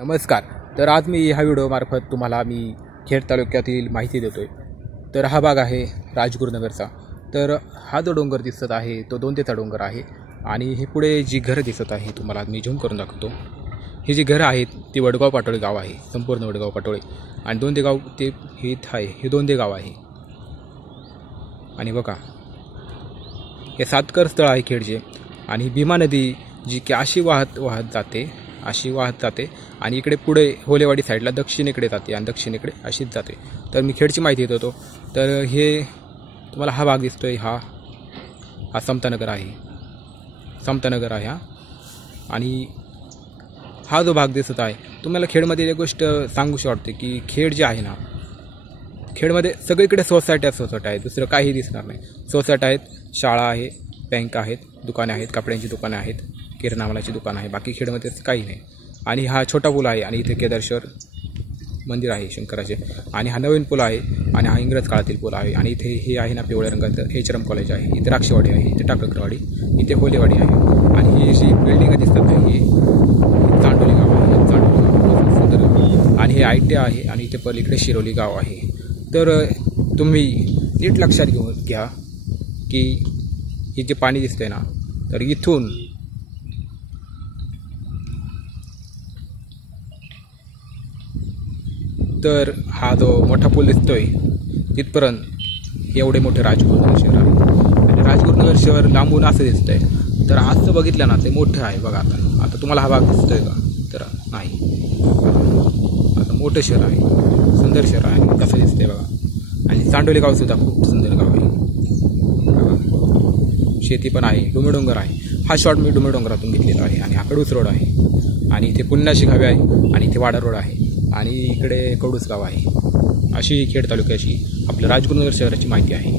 नमस्कार. तर आज मी ह्या व्हिडिओमार्फत तुम्हाला खेड तालुक्यातील माहिती देतोय. तर हा भाग आहे राजगुरुनगरचा. तर हा जो डोंगर दिसत आहे तो दोंदेचा डोंगर आहे आणि हे पुढे जी घरं दिसत आहे तुम्हाला मी झूम करून दाखवतो. ही जी घरं आहेत ती वडगाव पाटोळे गाव आहे, संपूर्ण वडगाव पाटोळे. आणि दोंदे गाव ते हे आहे, हे दोंदे गाव आहे. आणि बघा हे सातकर स्थळ आहे खेडचे. आणि भीमा नदी जी की अशी वाहत जाते आणि इकडे पुढे होलेवाडी साईडला दक्षिणेकडे जाते आणि दक्षिणेकडे अशीच जाते. तर मी खेडची माहिती देत होतो. तर हे तुम्हाला हा भाग दिसतोय, हा समतानगर आहे हा. आणि हा जो भाग दिसत आहे तुम्हाला खेडमध्ये एक गोष्ट सांगूशी वाटते की खेड जे आहे ना, खेडमध्ये सगळीकडे सोसायट्या आहेत, दुसरं काही दिसणार नाही. सोसायट्या आहेत, शाळा आहे, बँक आहेत, दुकाने आहेत, कपड्यांची दुकानं आहेत, किराणा मालाची दुकानं आहे. बाकी खेडमध्ये काही नाही. आणि हा छोटा पूल आहे आणि इथे केदारेश्वर मंदिर आहे शंकराचे. आणि हा नवीन पूल आहे आणि हा इंग्रज काळातील पूल आहे. आणि इथे हे आहे ना पिवळ्या रंगाचं एचरम कॉलेज आहे. इथे राक्षवाडी आहे, इथे टाकळकरवाडी, इथे होलेवाडी आहे. आणि ही जी बिल्डिंग दिसतात ही चांडोली गाव आहे, सुंदर गाव. आणि हे ITI आहे आणि इथे पलीकडे शिरोली गाव आहे. तर तुम्ही नीट लक्षात घ्या की हे जे पाणी दिसतंय ना, तर इथून तर हा जो मोठा पूल दिसतोय तिथपर्यंत एवढे मोठे राजगुरुनगर शहर आहे. आणि राजगुरुनगर शहर लांबून असं दिसतंय. तर असं बघितलं ना ते मोठं आहे. बघा आता तुम्हाला हा भाग दिसतोय का? तर नाही, आता मोठं शहर आहे, सुंदर शहर आहे, कसं दिसतंय बघा. आणि चांडोली गाव सुद्धा खूप सुंदर गाव आहे. शेती पण आहे, डोंगर आहे. हा शॉट मी डोंगरातून घेतलेला आहे. आणि हा कडूस रोड आहे. आणि इथे पुन्नाशी गावे आहे आणि इथे वाडा रोड आहे आणि इकडे कडूस गाव आहे. अशी खेड तालुक्याची आपल्या राजगुरुनगर शहराची माहिती आहे.